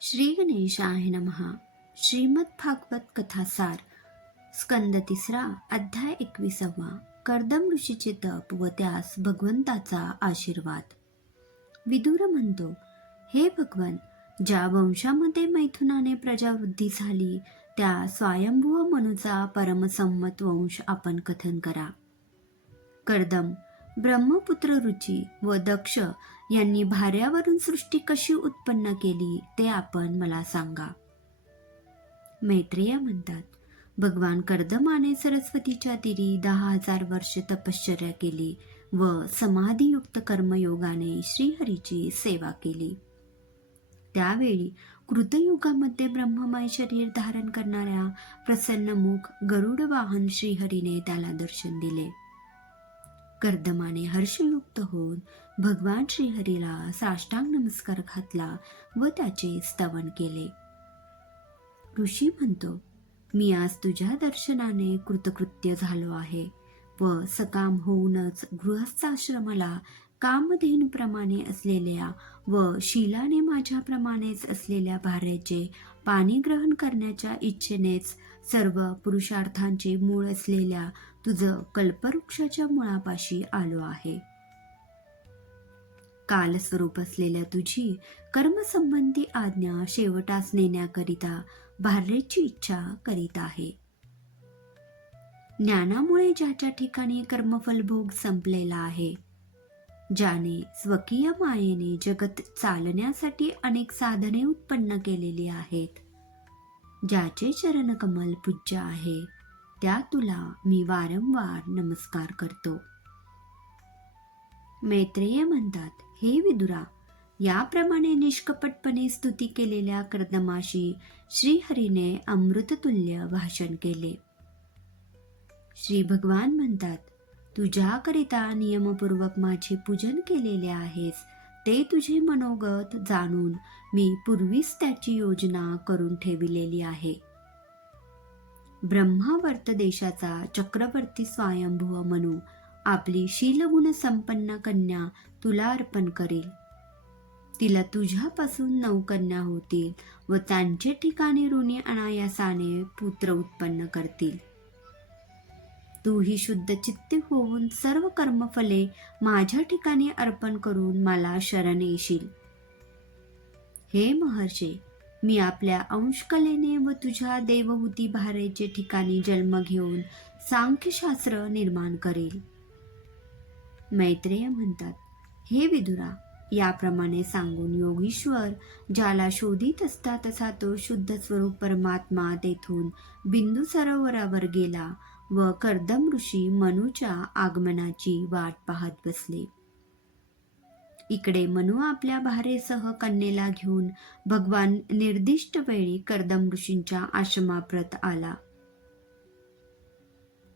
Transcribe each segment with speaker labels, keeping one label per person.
Speaker 1: श्री गणेशाय नमहा श्रीमद भागवत कथासार स्कंद तिसरा अध्याय एकविसावा. कर्दम ऋषीचे तप व त्यास भगवंताचा आशीर्वाद. विदुर म्हणतो हे भगवन ज्या वंशामध्ये मैथुनाने प्रजावृद्धी झाली त्या स्वयंभुव मनुचा परमसंमत वंश आपण कथन करा. कर्दम ब्रह्मपुत्र रुची व दक्ष यांनी भाऱ्यावरून सृष्टी कशी उत्पन्न केली ते आपण मला सांगा. मैत्रेय म्हणतात भगवान कर्दमाने सरस्वतीच्या तिरी दहा हजार वर्ष तपश्चर्या केली व समाधीयुक्त कर्मयोगाने श्रीहरीची सेवा केली. त्यावेळी कृतयुगामध्ये ब्रह्ममय शरीर धारण करणाऱ्या प्रसन्नमुख गरुड वाहन श्रीहरीने त्याला दर्शन दिले. कर्दमाने हर्षयुक्त होऊन भगवान श्रीहरीला साष्टांग नमस्कार घातला व त्याचे स्तवन केले. ऋषी म्हणतो मी आज तुझ्या दर्शनाने कृतकृत्य झालो आहे व सकाम होऊनच गृहस्थाश्रमाला कामधेनुप्रमाणे असलेल्या व शिलाने माझ्याप्रमाणेच असलेल्या भार्याचे पाणी ग्रहण करण्याच्या इच्छेनेच सर्व पुरुषार्थांचे मूळ असलेल्या तुझं कल्पवृक्षाच्या मुळापाशी आलो आहे. कालस्वरूप असलेल्या तुझी कर्मसंबंधी आज्ञा शेवटास नेण्याकरिता भार्याची इच्छा करीत आहे. ज्ञानामुळे ज्याच्या ठिकाणी कर्मफलभोग संपलेला आहे ज्याने स्वकीय मायेने जगत चालण्यासाठी अनेक साधने उत्पन्न केलेली आहेत ज्याचे चरणकमल पूज्य आहे. त्या तुला मी वारंवार नमस्कार करतो. मैत्रेय म्हणतात हे विदुरा याप्रमाणे निष्कपटपणे स्तुती केलेल्या कर्दमाशी श्रीहरीने अमृततुल्य भाषण केले. श्री भगवान म्हणतात तुझ्याकरिता नियमपूर्वक माझे पूजन केलेले आहेस ते तुझे मनोगत जाणून मी पूर्वीच त्याची योजना करून ठेविलेली आहे. ब्रह्मावर्त देशाचा चक्रवर्ती स्वयंभुव म्हणू आपली शीलगुण संपन्न कन्या तुला अर्पण करेल. तिला तुझ्यापासून नऊ कन्या होतील व त्यांचे ठिकाणी ऋणी अनायासाने पुत्र उत्पन्न करतील. तू ही शुद्ध चित्त होऊन सर्व कर्मफले माझ्या ठिकाणी अर्पण करून मला शरण येशील. हे महर्षे मी आपल्या अंशकलेने व तुझ्या देवहूती भारेचे ठिकाणी जन्म घेऊन सांख्यशास्त्र निर्माण करेल. मैत्रेय म्हणतात हे विदुरा याप्रमाणे सांगून योगीश्वर ज्याला शोधित असता तसा तो शुद्ध स्वरूप परमात्मा तेथून बिंदू सरोवरावर गेला व कर्दम ऋषी मनूच्या आगमनाची वाट पाहत बसले. इकडे मनु आपल्या भारेसह कन्येला घेऊन भगवान निर्दिष्ट वेळी कर्दम ऋषींच्या आश्रमाप्रत आला.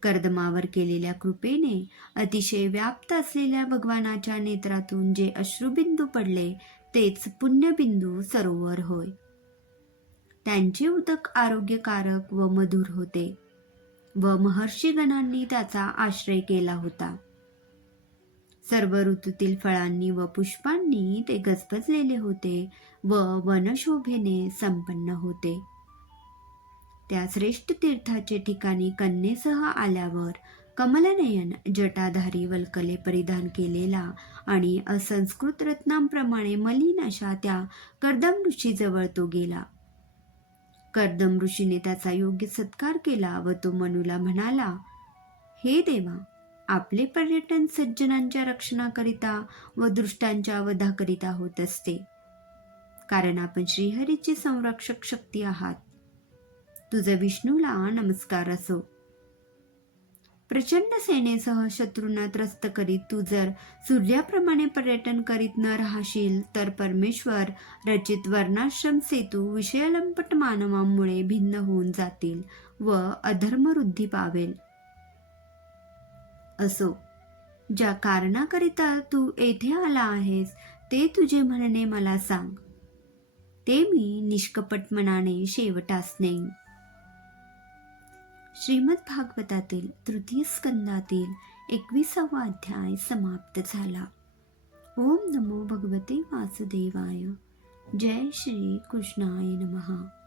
Speaker 1: कर्दमावर केलेल्या कृपेने अतिशय व्याप्त असलेल्या भगवानाच्या नेत्रातून जे अश्रुबिंदू पडले तेच पुण्यबिंदू सरोवर होय. त्यांचे उदक आरोग्यकारक व मधुर होते. व महर्षीगणांनी त्याचा आश्रय केला होता. सर्व ऋतूतील फळांनी व पुष्पांनी ते गजबजलेले होते व वनशोभेने संपन्न होते. त्या श्रेष्ठ तीर्थाचे ठिकाणी कन्येसह आल्यावर कमलनयन जटाधारी वल्कले परिधान केलेला आणि असंस्कृत रत्नांप्रमाणे मलिन अशा त्या कर्दम ऋषीजवळ तो गेला. कर्दम ऋषीने त्याचा योग्य सत्कार केला व तो मनूला म्हणाला हे देवा आपले पर्यटन सज्जनांच्या रक्षणाकरिता व दृष्टांच्या वधाकरिता होत असते. कारण आपण श्रीहरीची संरक्षक शक्ती आहात. तुझं विष्णूला नमस्कार असो. प्रचंड सेनेसह शत्रूंना त्रस्त करीत तू जर सूर्याप्रमाणे पर्यटन करीत न राहशील तर परमेश्वर रचित वर्णाश्रम सेतू विषयलंपट मानवांमुळे भिन्न होऊन जातील व अधर्मवृद्धी पावेल. असो. ज्या कारणाकरिता तू येथे आला आहेस ते तुझे म्हणणे मला सांग. ते मी निष्कपट मनाने शेवटास नेईन. श्रीमद भागवतातील तृतीय स्कंदातील एकविसावा अध्याय समाप्त झाला. ओम नमो भगवते वासुदेवाय. जय श्री कृष्णाय नमहा